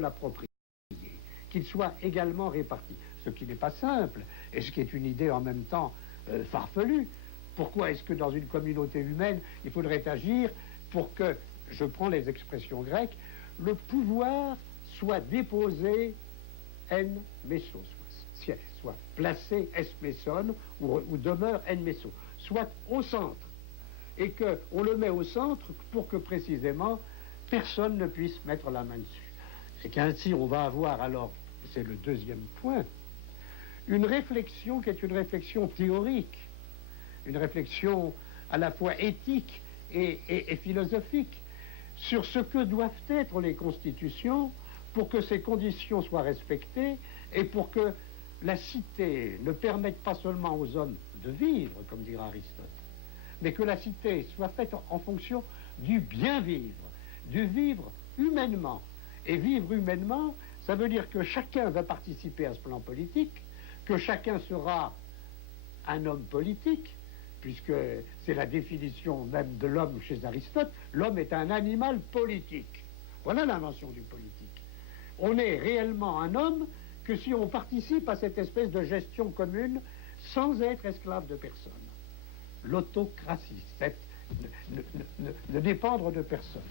la propriété, qu'ils soient également répartis. Ce qui n'est pas simple, et ce qui est une idée en même temps farfelue. Pourquoi est-ce que dans une communauté humaine, il faudrait agir pour que, je prends les expressions grecques, le pouvoir soit déposé en meso, soit placé es meson, ou demeure en meso, soit au centre, et qu'on le met au centre pour que précisément personne ne puisse mettre la main dessus. Et qu'ainsi on va avoir alors, c'est le deuxième point, une réflexion qui est une réflexion théorique, une réflexion à la fois éthique et philosophique sur ce que doivent être les constitutions pour que ces conditions soient respectées et pour que la cité ne permette pas seulement aux hommes de vivre, comme dira Aristote, mais que la cité soit faite en fonction du bien vivre, du vivre humainement. Et vivre humainement, ça veut dire que chacun va participer à ce plan politique, que chacun sera un homme politique, puisque c'est la définition même de l'homme chez Aristote. L'homme est un animal politique. Voilà l'invention du politique. On est réellement un homme que si on participe à cette espèce de gestion commune sans être esclave de personne. L'autocratie, c'est ne dépendre de personne.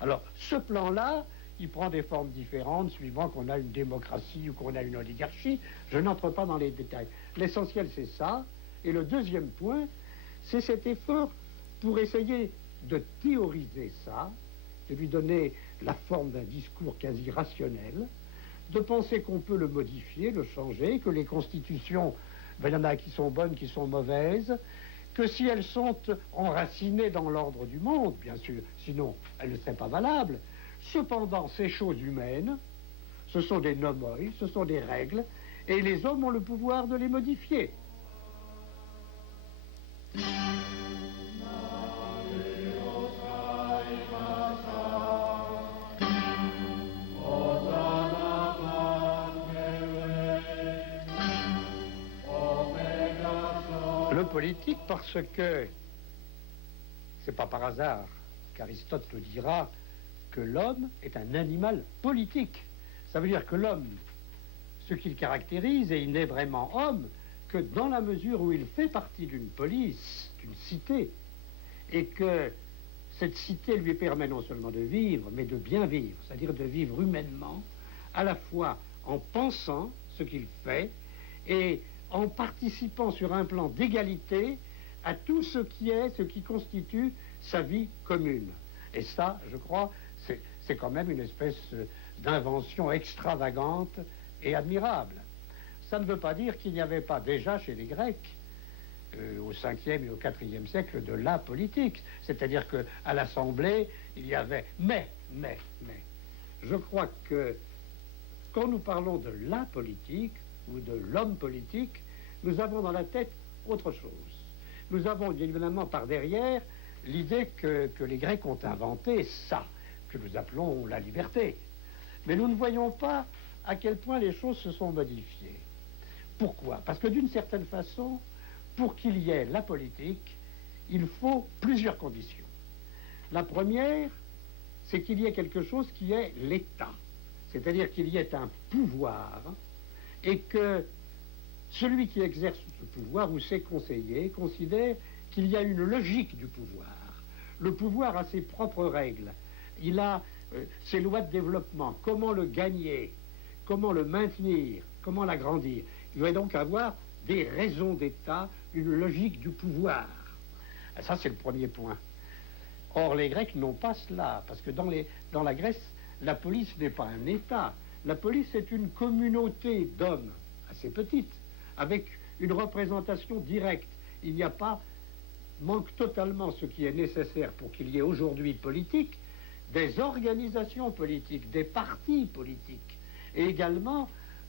Alors, ce plan-là, il prend des formes différentes suivant qu'on a une démocratie ou qu'on a une oligarchie. Je n'entre pas dans les détails. L'essentiel, c'est ça. Et le deuxième point, c'est cet effort pour essayer de théoriser ça, de lui donner la forme d'un discours quasi rationnel, de penser qu'on peut le modifier, le changer, que les constitutions, il y en a qui sont bonnes, qui sont mauvaises, que si elles sont enracinées dans l'ordre du monde, bien sûr, sinon elles ne seraient pas valables. Cependant, ces choses humaines, ce sont des nomoi, ce sont des règles, et les hommes ont le pouvoir de les modifier. Le politique, parce que, c'est pas par hasard qu'Aristote nous dira que l'homme est un animal politique. Ça veut dire que l'homme, ce qu'il caractérise, et il n'est vraiment homme que dans la mesure où il fait partie d'une police, d'une cité, et que cette cité lui permet non seulement de vivre, mais de bien vivre, c'est-à-dire de vivre humainement, à la fois en pensant ce qu'il fait et en participant sur un plan d'égalité à tout ce qui constitue sa vie commune. Et ça, je crois, c'est quand même une espèce d'invention extravagante et admirable. Ça ne veut pas dire qu'il n'y avait pas déjà chez les Grecs, au 5e et au 4e siècle, de la politique. C'est-à-dire qu'à l'Assemblée, il y avait... Mais, je crois que quand nous parlons de la politique ou de l'homme politique, nous avons dans la tête autre chose. Nous avons bien évidemment par derrière l'idée que les Grecs ont inventé ça, que nous appelons la liberté. Mais nous ne voyons pas à quel point les choses se sont modifiées. Pourquoi? Parce que d'une certaine façon, pour qu'il y ait la politique, il faut plusieurs conditions. La première, c'est qu'il y ait quelque chose qui est l'État. C'est-à-dire qu'il y ait un pouvoir et que celui qui exerce ce pouvoir ou ses conseillers considère qu'il y a une logique du pouvoir. Le pouvoir a ses propres règles. Il a ses lois de développement. Comment le gagner? Comment le maintenir? Comment l'agrandir? Il doit donc avoir des raisons d'État, une logique du pouvoir. Et ça, c'est le premier point. Or, les Grecs n'ont pas cela, parce que dans la Grèce, la police n'est pas un État. La police est une communauté d'hommes, assez petite, avec une représentation directe. Il n'y a pas, manque totalement ce qui est nécessaire pour qu'il y ait aujourd'hui politique, des organisations politiques, des partis politiques, et également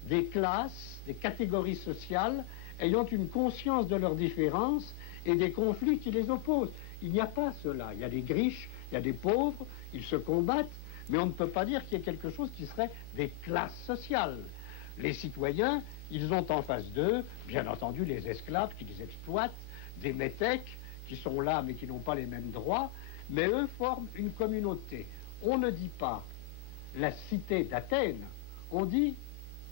des classes, des catégories sociales ayant une conscience de leurs différences et des conflits qui les opposent. Il n'y a pas cela. Il y a des riches, il y a des pauvres, ils se combattent, mais on ne peut pas dire qu'il y ait quelque chose qui serait des classes sociales. Les citoyens, ils ont en face d'eux, bien entendu, les esclaves qui les exploitent, des métèques qui sont là mais qui n'ont pas les mêmes droits, mais eux forment une communauté. On ne dit pas la cité d'Athènes, on dit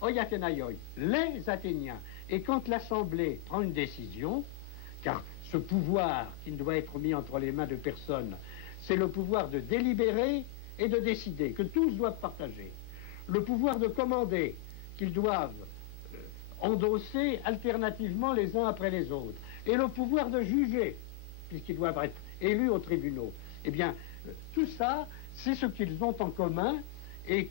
Oi Athénaioi, les Athéniens. Et quand l'Assemblée prend une décision, car ce pouvoir qui ne doit être mis entre les mains de personne, c'est le pouvoir de délibérer et de décider, que tous doivent partager. Le pouvoir de commander, qu'ils doivent endosser alternativement les uns après les autres. Et le pouvoir de juger, puisqu'ils doivent être élus aux tribunaux. Eh bien, tout ça, c'est ce qu'ils ont en commun et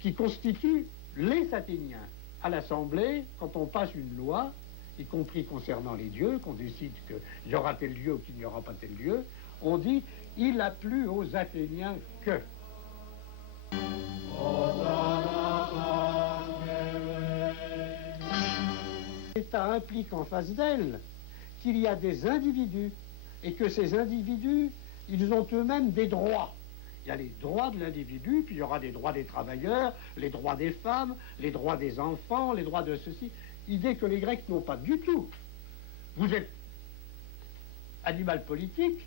qui constitue les Athéniens. À l'Assemblée, quand on passe une loi, y compris concernant les dieux, qu'on décide qu'il y aura tel lieu ou qu'il n'y aura pas tel lieu, on dit « il a plu aux Athéniens que ». L'État implique en face d'elle qu'il y a des individus et que ces individus, ils ont eux-mêmes des droits. Il y a les droits de l'individu, puis il y aura les droits des travailleurs, les droits des femmes, les droits des enfants, les droits de ceci. Idée que les Grecs n'ont pas du tout. Vous êtes animal politique,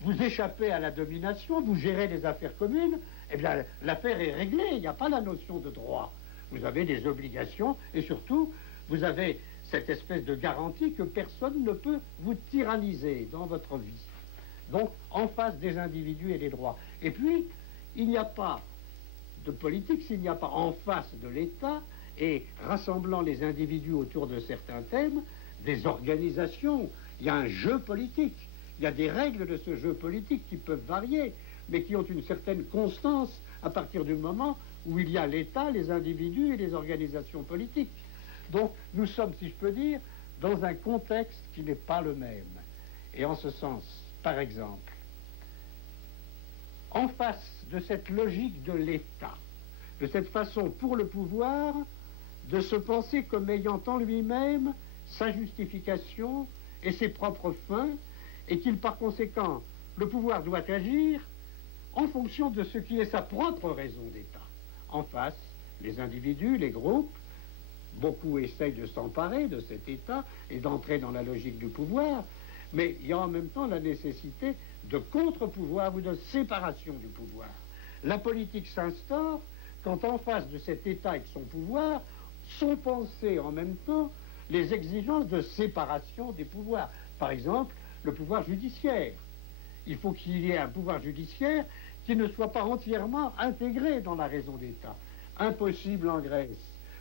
vous échappez à la domination, vous gérez des affaires communes, eh bien l'affaire est réglée, il n'y a pas la notion de droit. Vous avez des obligations et surtout, vous avez cette espèce de garantie que personne ne peut vous tyranniser dans votre vie. Donc, en face des individus et des droits. Et puis, il n'y a pas de politique s'il n'y a pas en face de l'État et rassemblant les individus autour de certains thèmes, des organisations. Il y a un jeu politique. Il y a des règles de ce jeu politique qui peuvent varier, mais qui ont une certaine constance à partir du moment où il y a l'État, les individus et les organisations politiques. Donc, nous sommes, si je peux dire, dans un contexte qui n'est pas le même. Et en ce sens, par exemple, en face de cette logique de l'État, de cette façon pour le pouvoir de se penser comme ayant en lui-même sa justification et ses propres fins, et qu'il, par conséquent, le pouvoir doit agir en fonction de ce qui est sa propre raison d'État. En face, les individus, les groupes, beaucoup essayent de s'emparer de cet État et d'entrer dans la logique du pouvoir, mais il y a en même temps la nécessité de contre-pouvoir ou de séparation du pouvoir. La politique s'instaure quand en face de cet État et de son pouvoir sont pensées en même temps les exigences de séparation des pouvoirs. Par exemple, le pouvoir judiciaire. Il faut qu'il y ait un pouvoir judiciaire qui ne soit pas entièrement intégré dans la raison d'État. Impossible en Grèce,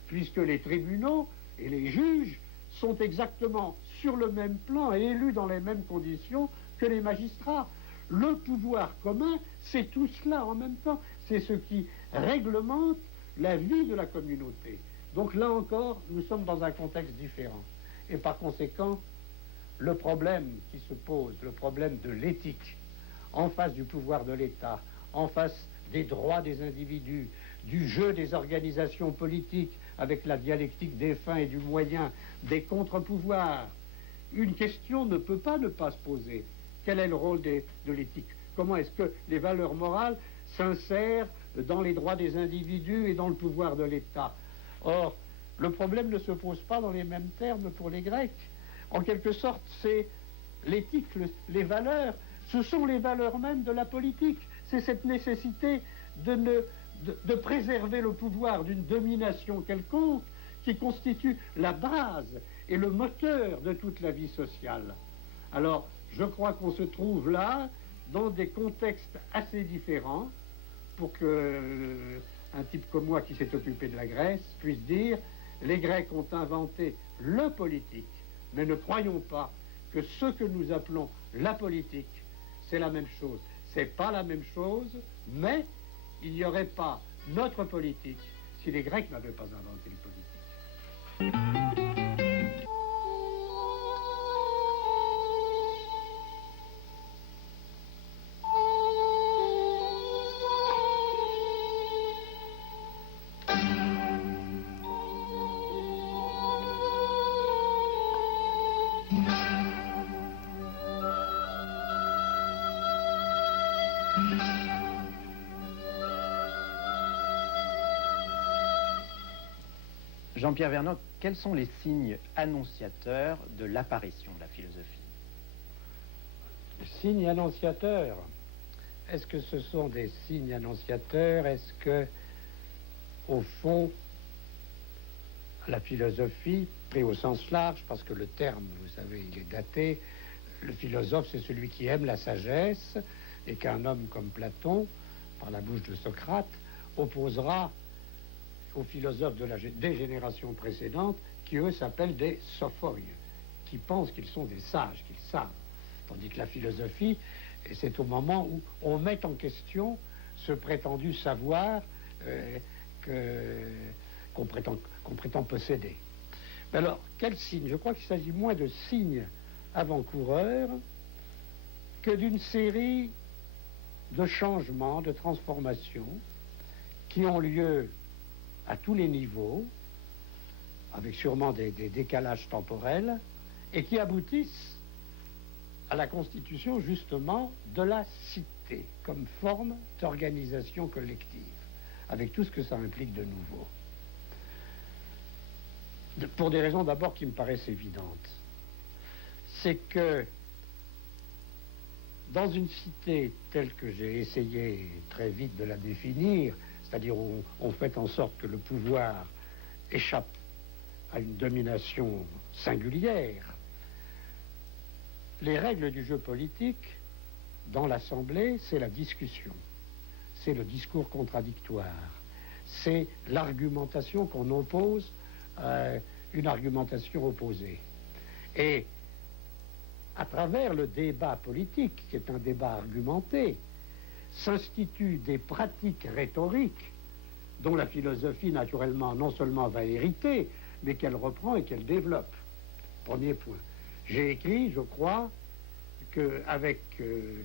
puisque les tribunaux et les juges sont exactement sur le même plan et élus dans les mêmes conditions que les magistrats. Le pouvoir commun, c'est tout cela en même temps. C'est ce qui réglemente la vie de la communauté. Donc là encore, nous sommes dans un contexte différent. Et par conséquent, le problème qui se pose, le problème de l'éthique, en face du pouvoir de l'État, en face des droits des individus, du jeu des organisations politiques avec la dialectique des fins et du moyen, des contre-pouvoirs, une question ne peut pas ne pas se poser. Quel est le rôle de l'éthique? Comment est-ce que les valeurs morales s'insèrent dans les droits des individus et dans le pouvoir de l'État? Or, le problème ne se pose pas dans les mêmes termes pour les Grecs. En quelque sorte, c'est l'éthique, les valeurs, ce sont les valeurs mêmes de la politique. C'est cette nécessité de préserver le pouvoir d'une domination quelconque qui constitue la base et le moteur de toute la vie sociale. Alors, je crois qu'on se trouve là dans des contextes assez différents pour que un type comme moi qui s'est occupé de la Grèce puisse dire les Grecs ont inventé le politique, mais ne croyons pas que ce que nous appelons la politique, c'est la même chose. C'est pas la même chose, mais il n'y aurait pas notre politique si les Grecs n'avaient pas inventé le politique. Jean-Pierre Vernocq, quels sont les signes annonciateurs de l'apparition de la philosophie? Signe annonciateur. est-ce que ce sont des signes annonciateurs? Est-ce que, au fond, la philosophie, pris au sens large, parce que le terme, vous savez, il est daté, le philosophe, c'est celui qui aime la sagesse, et qu'un homme comme Platon, par la bouche de Socrate, opposera aux philosophes des générations précédentes, qui eux s'appellent des sophoïs, qui pensent qu'ils sont des sages, qu'ils savent. Tandis que la philosophie, c'est au moment où on met en question ce prétendu savoir qu'on prétend posséder. Mais alors, quel signe? Je crois qu'il s'agit moins de signes avant-coureurs que d'une série de changements, de transformations qui ont lieu à tous les niveaux, avec sûrement des décalages temporels, et qui aboutissent à la constitution justement de la cité comme forme d'organisation collective, avec tout ce que ça implique de nouveau. Pour des raisons d'abord qui me paraissent évidentes. C'est que dans une cité telle que j'ai essayé très vite de la définir, c'est-à-dire où on fait en sorte que le pouvoir échappe à une domination singulière, les règles du jeu politique dans l'Assemblée, c'est la discussion, c'est le discours contradictoire, c'est l'argumentation qu'on oppose à une argumentation opposée. Et à travers le débat politique, qui est un débat argumenté, s'instituent des pratiques rhétoriques dont la philosophie, naturellement, non seulement va hériter, mais qu'elle reprend et qu'elle développe. Premier point. J'ai écrit, je crois, qu'avec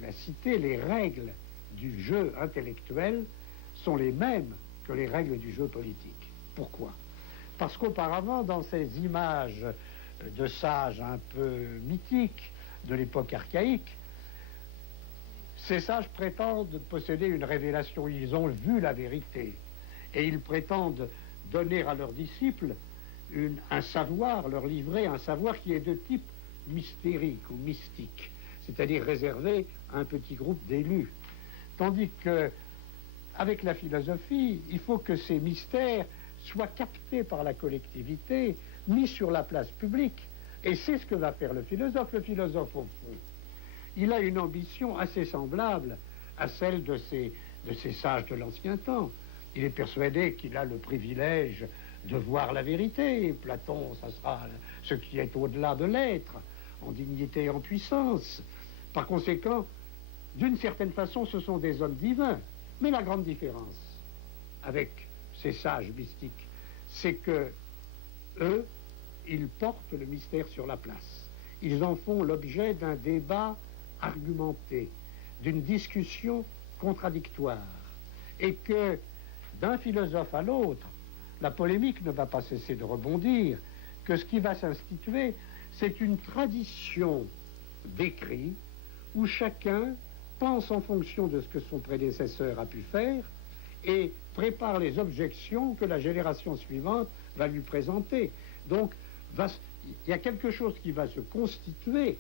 la cité, les règles du jeu intellectuel sont les mêmes que les règles du jeu politique. Pourquoi? Parce qu'auparavant, dans ces images de sages un peu mythiques de l'époque archaïque, ces sages prétendent posséder une révélation. Ils ont vu la vérité. Et ils prétendent donner à leurs disciples un savoir, leur livrer un savoir qui est de type mystérique ou mystique, c'est-à-dire réservé à un petit groupe d'élus. Tandis que, avec la philosophie, il faut que ces mystères soient captés par la collectivité, mis sur la place publique. Et c'est ce que va faire le philosophe. Le philosophe, au fond, il a une ambition assez semblable à celle de ces sages de l'ancien temps. Il est persuadé qu'il a le privilège de voir la vérité. Platon, ça sera ce qui est au-delà de l'être, en dignité et en puissance. Par conséquent, d'une certaine façon, ce sont des hommes divins. Mais la grande différence avec ces sages mystiques, c'est que eux, ils portent le mystère sur la place. Ils en font l'objet d'un débat argumenté, d'une discussion contradictoire. Et que, d'un philosophe à l'autre, la polémique ne va pas cesser de rebondir, que ce qui va s'instituer, c'est une tradition d'écrit où chacun pense en fonction de ce que son prédécesseur a pu faire et prépare les objections que la génération suivante va lui présenter. Donc, il y a quelque chose qui va se constituer,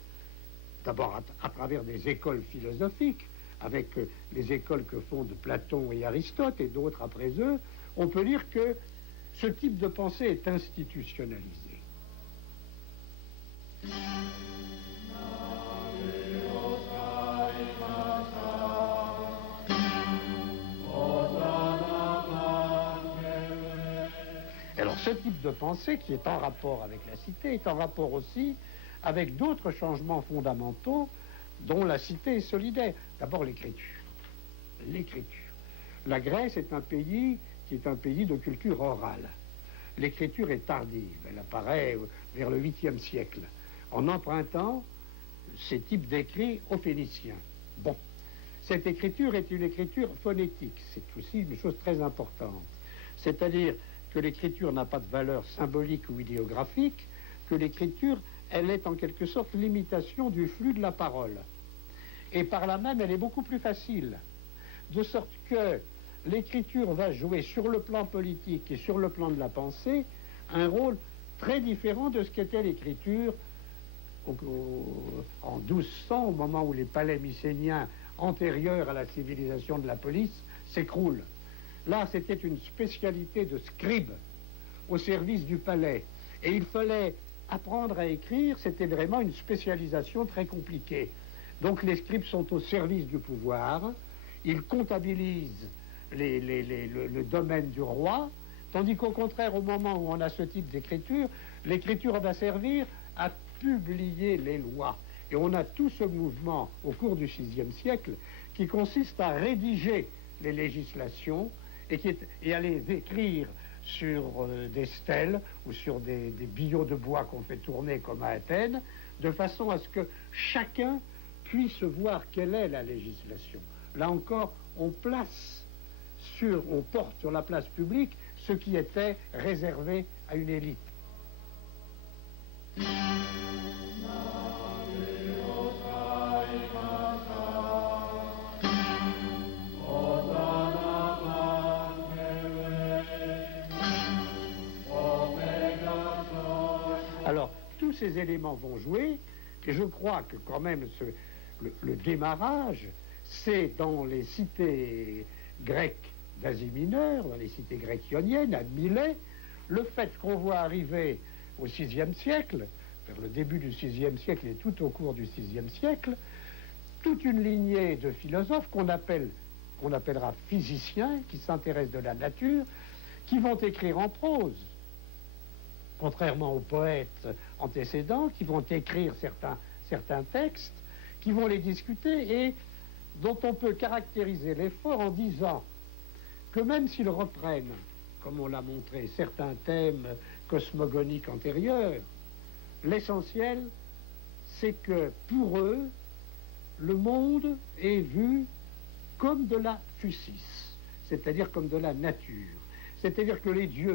d'abord à travers des écoles philosophiques, avec les écoles que fondent Platon et Aristote et d'autres après eux. On peut dire que ce type de pensée est institutionnalisé. Alors ce type de pensée qui est en rapport avec la cité est en rapport aussi avec d'autres changements fondamentaux dont la cité est solidaire. D'abord l'écriture. L'écriture. La Grèce est un pays qui est un pays de culture orale. L'écriture est tardive, elle apparaît vers le 8e siècle, en empruntant ces types d'écrits aux Phéniciens. Bon, cette écriture est une écriture phonétique, c'est aussi une chose très importante. C'est-à-dire que l'écriture n'a pas de valeur symbolique ou idéographique, que l'écriture, elle est en quelque sorte l'imitation du flux de la parole. Et par là même, elle est beaucoup plus facile. De sorte que l'écriture va jouer sur le plan politique et sur le plan de la pensée un rôle très différent de ce qu'était l'écriture en 1200, au moment où les palais mycéniens antérieure à la civilisation de la police s'écroule. Là, c'était une spécialité de scribe au service du palais. Et il fallait apprendre à écrire, c'était vraiment une spécialisation très compliquée. Donc les scribes sont au service du pouvoir, ils comptabilisent le domaine du roi, tandis qu'au contraire, au moment où on a ce type d'écriture, l'écriture va servir à publier les lois. Et on a tout ce mouvement au cours du VIe siècle qui consiste à rédiger les législations et à les écrire sur des stèles ou sur des billots de bois qu'on fait tourner comme à Athènes, de façon à ce que chacun puisse voir quelle est la législation. Là encore, on porte sur la place publique ce qui était réservé à une élite. Alors, tous ces éléments vont jouer, et je crois que quand même le démarrage, c'est dans les cités grecques d'Asie mineure, dans les cités grecques ioniennes, à Milet, le fait qu'on voit arriver au VIe siècle, vers le début du VIe siècle et tout au cours du VIe siècle, toute une lignée de philosophes qu'on appellera physiciens, qui s'intéressent de la nature, qui vont écrire en prose, contrairement aux poètes antécédents, qui vont écrire certains textes, qui vont les discuter et dont on peut caractériser l'effort en disant que même s'ils reprennent, comme on l'a montré, certains thèmes cosmogoniques antérieurs, l'essentiel, c'est que pour eux, le monde est vu comme de la physis, c'est-à-dire comme de la nature. C'est-à-dire que les dieux